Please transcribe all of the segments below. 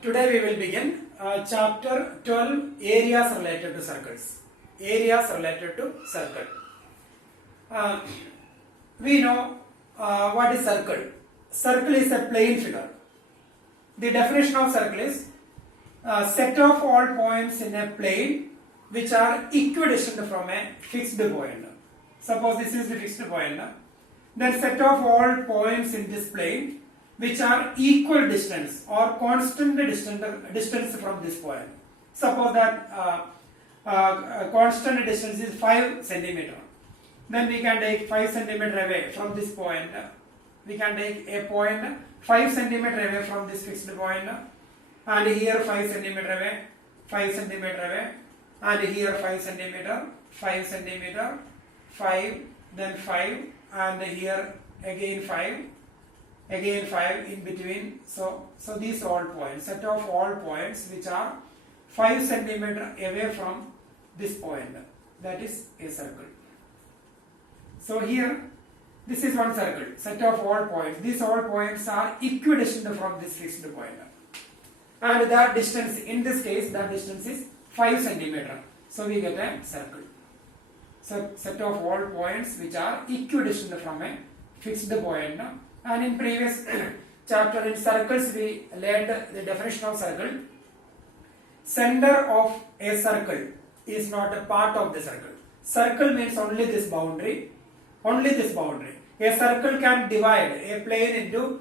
Today we will begin chapter 12, areas related to circles. Areas related to circle. We know what is circle. Circle is a plane figure. The definition of circle is set of all points in a plane which are equidistant from a fixed point. Suppose this is the fixed point. Then set of all points in this plane which are equal distance or constant distance from this point. Suppose that constant distance is 5 centimeter. Then we can take 5 centimeter away from this point. We can take a point 5 centimeter away from this fixed point, and here 5 centimeter away, 5 centimeter away, and here 5 centimeter, 5 centimeter, 5, then 5, and here again 5, again 5 in between. So these all points, set of all points which are 5 centimeter away from this point, that is a circle. So here this is one circle, set of all points. These all points are equidistant from this fixed point, and that distance, in this case that distance is 5 centimeter. So we get a circle. So set of all points which are equidistant from a fixed point. And in previous chapter in circles we learned the definition of circle. Center of a circle is not a part of the circle. Circle means only this boundary. Only this boundary. A circle can divide a plane into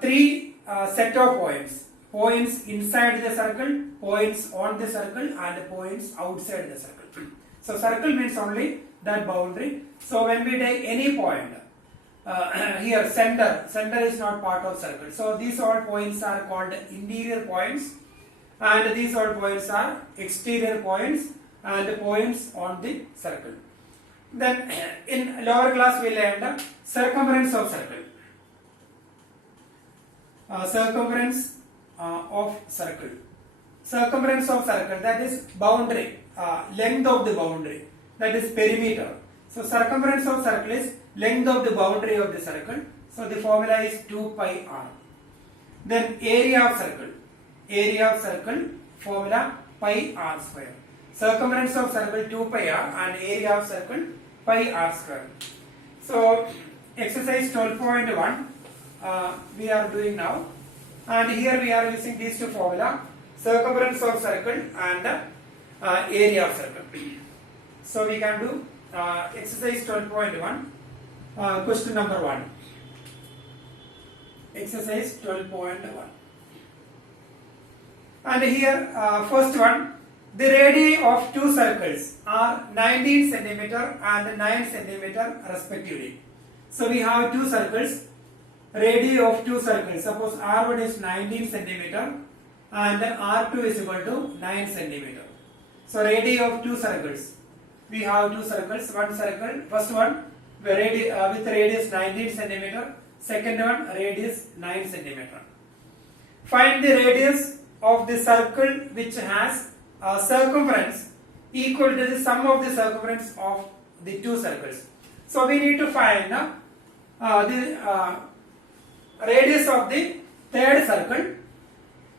three set of points. Points inside the circle, points on the circle, and points outside the circle. So circle means only that boundary. So when we take any point, here center is not part of circle. So these all points are called interior points, and these all points are exterior points and points on the circle. Then in lower class we learned circumference of circle. Circumference of circle. Circumference of circle, that is boundary, length of the boundary, that is perimeter. So circumference of circle is length of the boundary of the circle. So the formula is 2 pi r. Then area of circle. Area of circle, formula pi r square. Circumference of circle 2 pi r and area of circle pi r square. So exercise 12.1 we are doing now, and here we are using these two formula, circumference of circle and area of circle. So we can do exercise 12.1, question number 1. Exercise 12.1. And here first one, the radii of two circles are 19 centimeter and 9 centimeter respectively. So we have two circles, radii of two circles. Suppose R1 is 19 centimeter and R2 is equal to 9 centimeter. So radii of two circles. We have two circles. One circle, first one with radius 19 centimeter. Second one radius 9 centimeter. Find the radius of the circle which has circumference equal to the sum of the circumference of the two circles. So we need to find the radius of the third circle.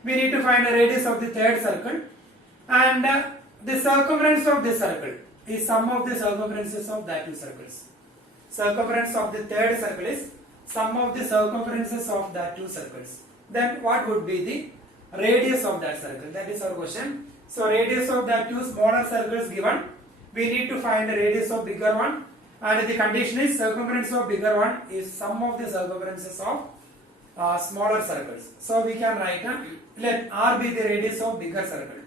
We need to find the radius of the third circle, and the circumference of this circle is sum of the circumferences of that two circles. Circumference of the third circle is sum of the circumferences of that two circles. Then what would be the radius of that circle? That is our question. So radius of that two smaller circles given. We need to find the radius of bigger one, and the condition is circumference of bigger one is sum of the circumferences of smaller circles. So we can write let R be the radius of bigger circle.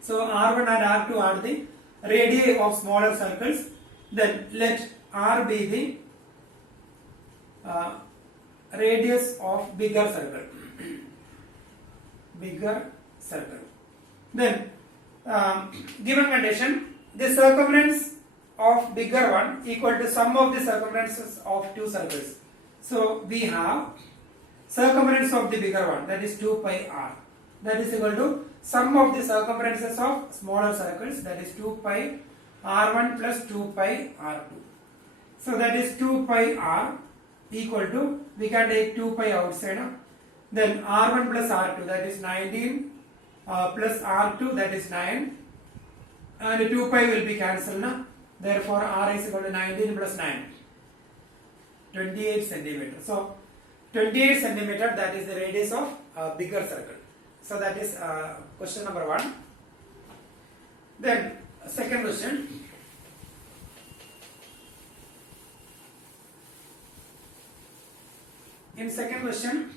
So R1 and R2 are the radii of smaller circles. Then let R be the radius of bigger circle. Bigger circle. Then given condition, the circumference of bigger one equal to sum of the circumferences of two circles. So we have circumference of the bigger one, that is 2 pi r, that is equal to sum of the circumferences of smaller circles, that is 2 pi r1 plus 2 pi r2. So that is 2 pi r equal to, we can take 2 pi outside, Then R1 plus R2, that is 19 plus R2, that is 9, and 2 pi will be cancelled now. Therefore R is equal to 19 plus 9, 28 centimeter. So 28 centimeter, that is the radius of bigger circle. So that is question number 1. Then second question. In second question,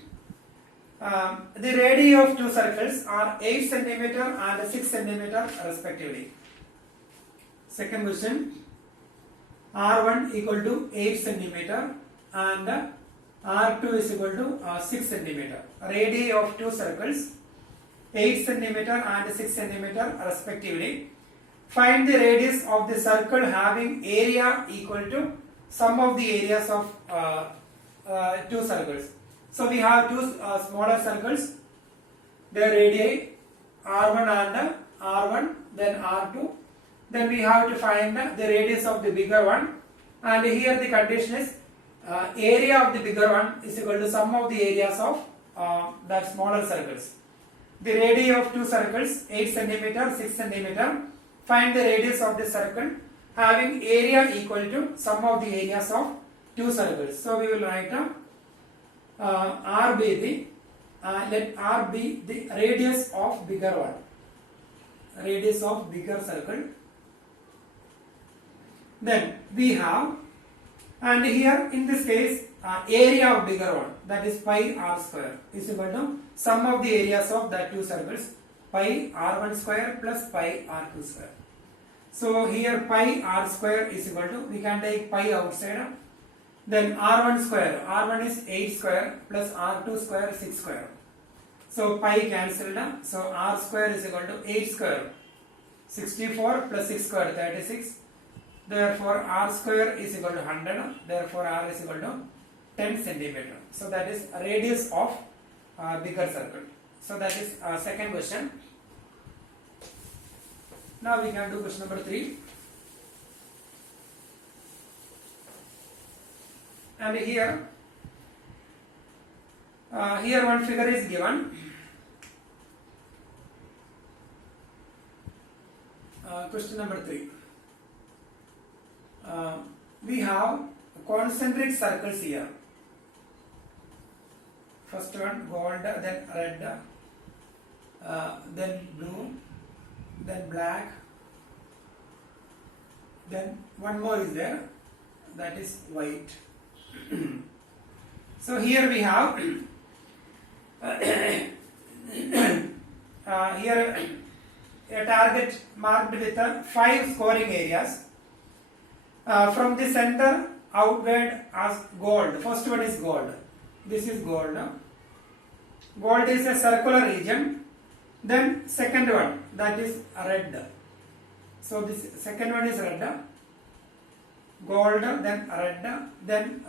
the radii of two circles are 8 centimeter and 6 centimeter respectively. Second question, R1 equal to 8 centimeter and R2 is equal to 6 centimeter. Radii of two circles 8 centimeter and 6 centimeter respectively. Find the radius of the circle having area equal to sum of the areas of two circles. So we have two smaller circles, their radii R1 and R1, then R2. Then we have to find the radius of the bigger one, and here the condition is area of the bigger one is equal to sum of the areas of that smaller circles. The radii of two circles 8 centimeter, 6 centimeter. Find the radius of the circle having area equal to sum of the areas of two circles. So we will write R be the let R be the radius of bigger one, radius of bigger circle. Then we have, and here in this case area of bigger one, that is pi r square is equal to sum of the areas of that two circles, pi r1 square plus pi r2 square. So here pi r square is equal to, we can take pi outside, then r1 square, r1 is 8 square plus r2 square 6 square. So pi cancelled, so r square is equal to 8 square 64 plus 6 square 36. Therefore r square is equal to 100. Therefore r is equal to 10 centimeter. So that is radius of bigger circle. So that is second question. Now we can do question number 3. And here one figure is given. Question number 3. We have concentric circles here. First one gold, then red, then blue, then black, then one more is there, that is white. So here we have here a target marked with 5 scoring areas. From the center outward as gold. First one is gold. This is gold. Gold is a circular region. Then second one, that is red. So this second one is red. Gold, then red, then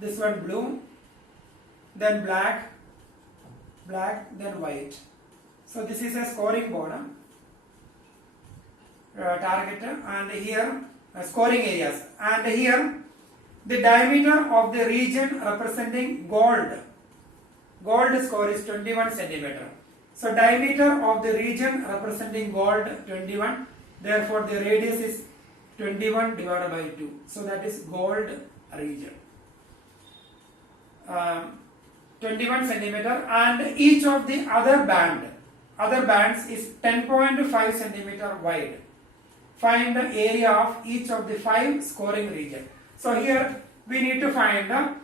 this one blue, then black, then white. So this is a scoring board. Target, and here scoring areas, and here the diameter of the region representing gold score is 21 centimeter. So diameter of the region representing gold 21, therefore the radius is 21 divided by 2. So that is gold region, 21 centimeter, and each of the other bands is 10.5 centimeter wide. Find the area of each of the 5 scoring region. So here we need to find the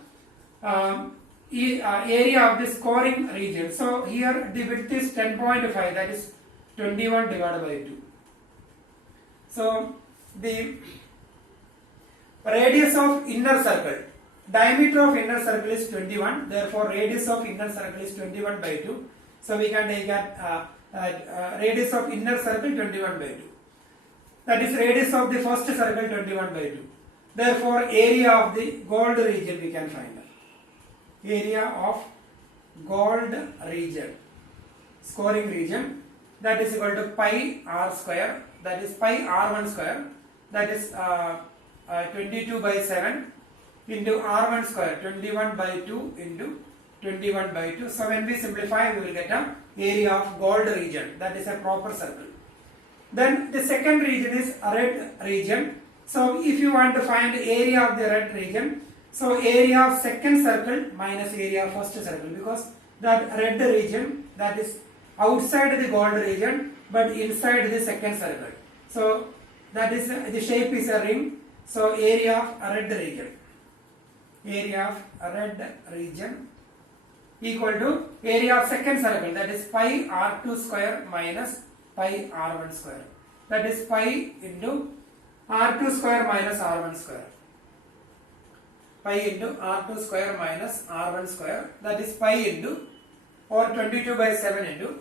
area of the scoring region. So here the width is 10.5, that is 21 divided by 2. So the radius of inner circle, diameter of inner circle is 21, therefore radius of inner circle is 21 by 2. So we can take radius of inner circle 21 by 2. That is radius of the first circle 21 by 2. Therefore area of the gold region we can find. Area of gold region, scoring region, that is equal to pi r square, that is pi r1 square, that is 22 by 7 into r1 square 21 by 2 into 21 by 2. So when we simplify, we will get a area of gold region. That is a proper circle. Then the second region is red region. So if you want to find area of the red region, so area of second circle minus area of first circle, because that red region, that is outside the gold region but inside the second circle. So that is the shape is a ring. So area of red region, equal to area of second circle, that is pi r2 square minus pi r1 square. That is pi into r2 square minus r1 square. Pi into r2 square minus r1 square. That is pi into, or 22 by 7 into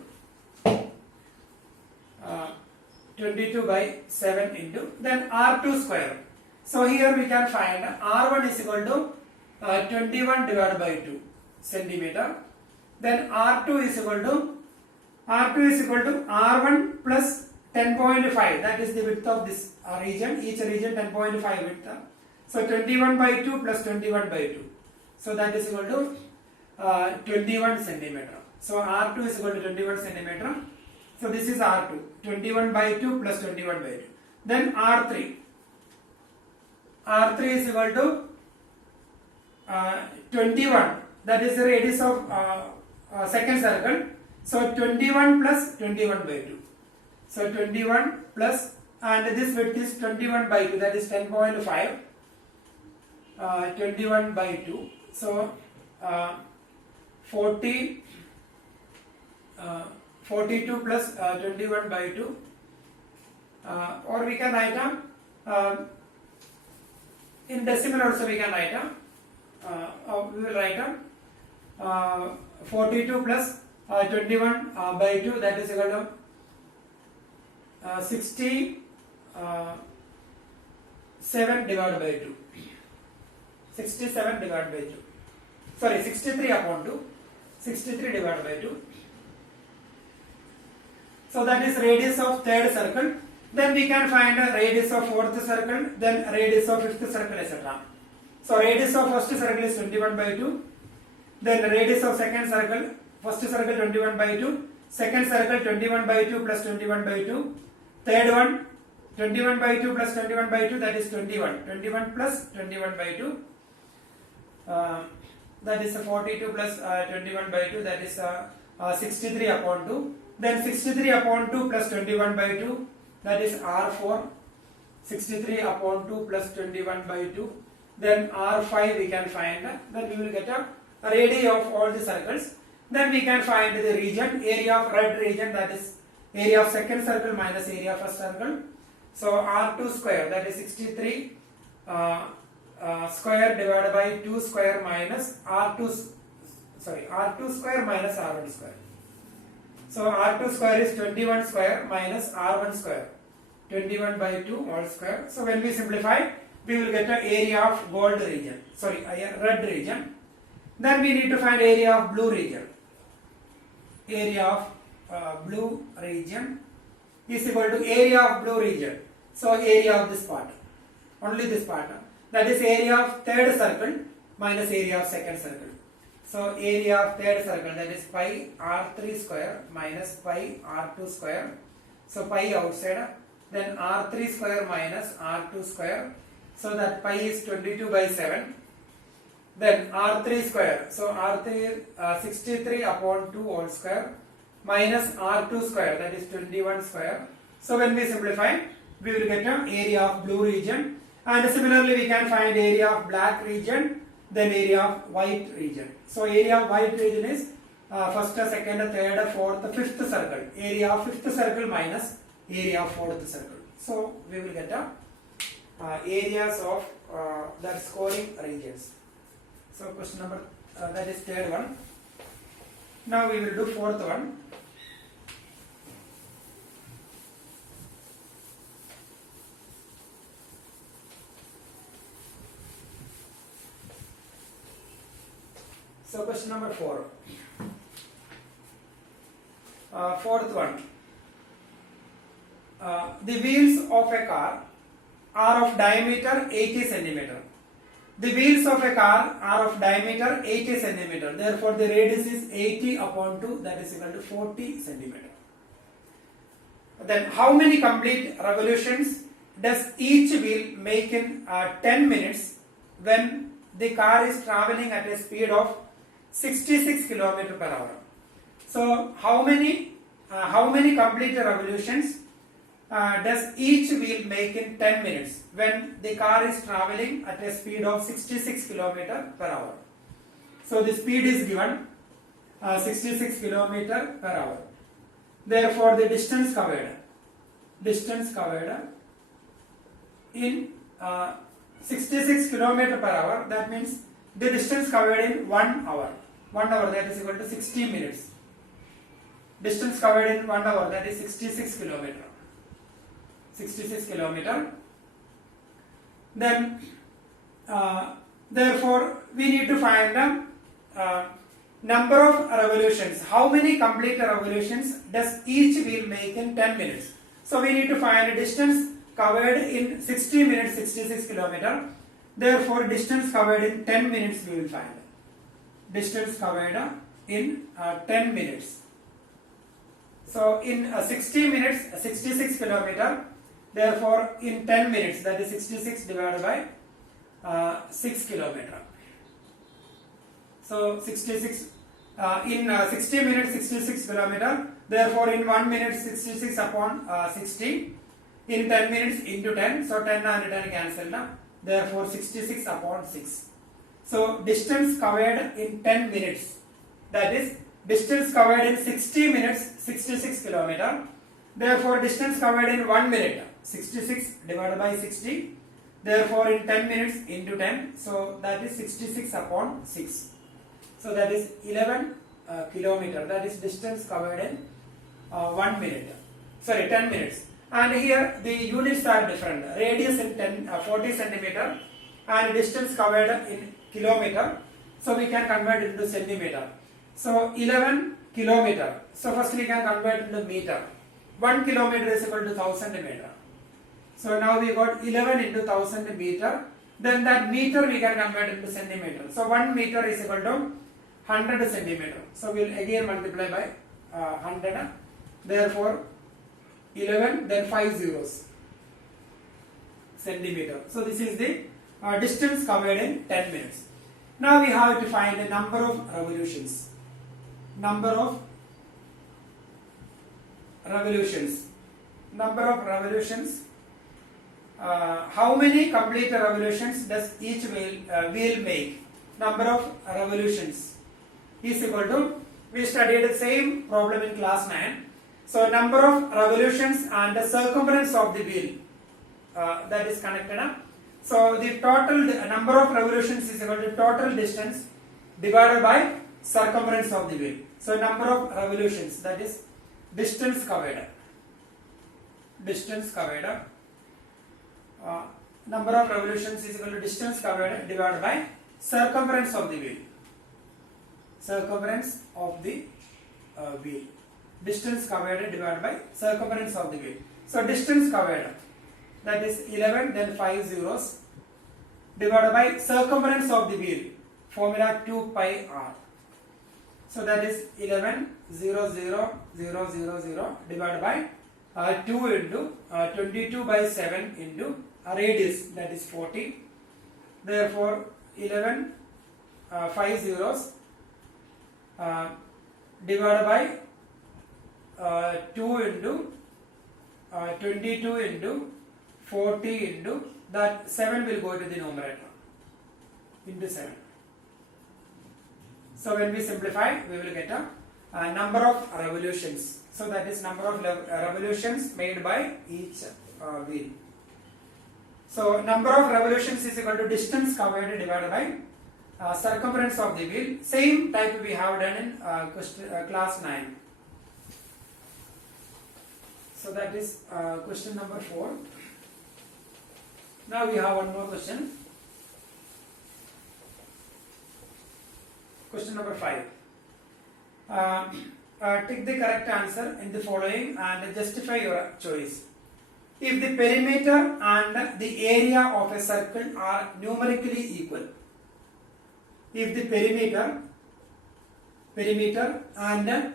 22 by 7 into then r2 square. So here we can find r1 is equal to 21 divided by 2 centimeter. Then r2 is equal to r1 plus 10.5. That is the width of this region. Each region 10.5 width. So 21 by 2 plus 21 by 2. So that is equal to 21 centimeter. So r2 is equal to 21 centimeter. So this is r2. 21 by 2 plus 21 by 2. Then r3. R3 is equal to 21. That is the radius of second circle. So 21 plus 21 by 2. So 21 plus, and this width is 21 by 2. That is 10.5. 21 by 2. So 42 plus 21 by 2. Or we can write in decimal also we can write we will write 42 plus 21 by 2, that is equal to 67 divided by 2. 67 divided by 2. Sorry, 63 upon 2. 63 divided by 2. So that is radius of third circle. Then we can find a radius of fourth circle, then radius of fifth circle, etc. So radius of first circle is 21 by 2. Then radius of second circle, first circle 21 by 2. Second circle 21 by 2 plus 21 by 2. Third one 21 by 2 plus 21 by 2, that is 21. 21 plus 21 by 2. That is 42 plus 21 by 2, that is 63 upon 2. Then 63 upon 2 plus 21 by 2, that is R4. 63 upon 2 plus 21 by 2. Then R5 we can find. Then we will get a radii of all the circles. Then we can find the region, area of red region, that is area of second circle minus area of first circle. So R2 square, that is 63 square divided by 2 square minus R2 square minus R1 square. So R2 square is 21 square minus R1 square. 21 by 2 all square. So when we simplify, we will get an area of gold region. Sorry, red region. Then we need to find area of blue region. Area of blue region is equal to area of blue region. So area of this part. Only this part. That is area of third circle minus area of second circle. So area of third circle, that is pi r3 square minus pi r2 square. So pi outside. Then r3 square minus r2 square. So that pi is 22 by 7. Then r3 square. So r3 63 upon 2 whole square minus r2 square, that is 21 square. So when we simplify, we will get an area of blue region. And similarly we can find area of black region, then area of white region. So area of white region is first, second, third, fourth, fifth circle. Area of fifth circle minus area of fourth circle. So we will get areas of that scoring regions. So question number that is third one. Now we will do fourth one. So question number 4. Fourth one. The wheels of a car are of diameter 80 centimeter. The wheels of a car are of diameter 80 centimeter. Therefore, the radius is 80 upon 2, that is equal to 40 centimeter. Then, how many complete revolutions does each wheel make in 10 minutes when the car is traveling at a speed of 66 km per hour? So, how many complete revolutions does each wheel make in 10 minutes when the car is traveling at a speed of 66 km per hour? So the speed is given 66 km per hour. Therefore, the distance covered in 66 km per hour, that means the distance covered in 1 hour. 1 hour, that is equal to 60 minutes. Distance covered in 1 hour, that is 66 kilometer. 66 kilometer. Then, therefore, we need to find the number of revolutions. How many complete revolutions does each wheel make in 10 minutes? So, we need to find a distance covered in 60 minutes, 66 kilometer. Therefore, distance covered in 10 minutes we will find. Distance covered in 10 minutes. So, in 60 minutes, 66 kilometer. Therefore, in 10 minutes, that is 66 divided by 6 kilometer. So, 66 in 60 minutes, 66 kilometer. Therefore, in 1 minute, 66 upon 60. In 10 minutes into 10. So, 10 and 10 cancelled. Therefore, 66 upon 6. So, distance covered in 10 minutes. That is distance covered in 60 minutes, 66 kilometer. Therefore, distance covered in 1 minute, 66 divided by 60. Therefore, in 10 minutes into 10. So, that is 66 upon 6. So, that is 11 kilometer. That is distance covered in 1 minute. Sorry, 10 minutes. And here the units are different. Radius in 40 centimeter and distance covered in kilometer. So, we can convert it into centimeter. So, 11 kilometer. So, first we can convert into meter. 1 kilometer is equal to 1000 meter. So, now we got 11 into 1000 meter. Then that meter we can convert into centimeter. So, 1 meter is equal to 100 centimeter. So, we will again multiply by 100. Therefore, 11 then 5 zeros centimeter. So, this is the distance covered in 10 minutes. Now, we have to find the number of revolutions. Number of revolutions. How many complete revolutions does each wheel make? Number of revolutions is equal to, we studied the same problem in class 9. So, number of revolutions and the circumference of the wheel, that is connected. So, the total number of revolutions is equal to total distance divided by circumference of the wheel. So, number of revolutions, that is distance covered. Number of revolutions is equal to distance covered divided by circumference of the wheel. Circumference of the wheel. Distance covered divided by circumference of the wheel. So, distance covered, that is 11 then 5 zeros divided by circumference of the wheel, formula 2 pi r. So, that is 11 0 0 0 0 0 divided by 2 into 22 by 7 into radius, that is 40. Therefore, 11 5 zeros divided by 2 into 22 into 40 into that 7 will go to the numerator into 7. So, when we simplify, we will get a number of revolutions. So, that is number of revolutions made by each wheel. So, number of revolutions is equal to distance covered divided by circumference of the wheel. Same type we have done in class 9. So, that is question number 4. Now, we have one more question. Question number 5. Take the correct answer in the following and justify your choice. if the perimeter and the area of a circle are numerically equal. If the perimeter and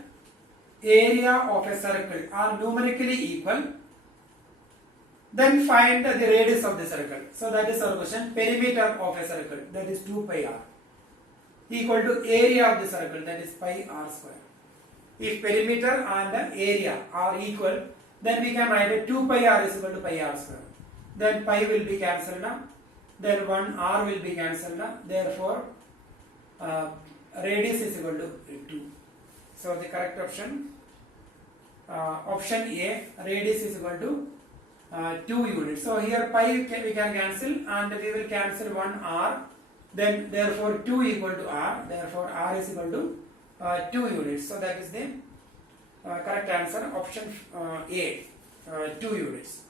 area of a circle are numerically equal, then find the radius of the circle. So that is our question. Perimeter of a circle, that is 2 pi r, equal to area of the circle, that is pi r square. If perimeter and area are equal, then we can write it 2 pi r is equal to pi r square. Then pi will be cancelled now. Then 1 r will be cancelled now. Therefore, radius is equal to 2. So the correct option, option A, radius is equal to 2 units. So here pi we can cancel, and we will cancel 1 r. Then therefore 2 equal to r. Therefore r is equal to 2 units. So that is the correct answer, option A, 2 units.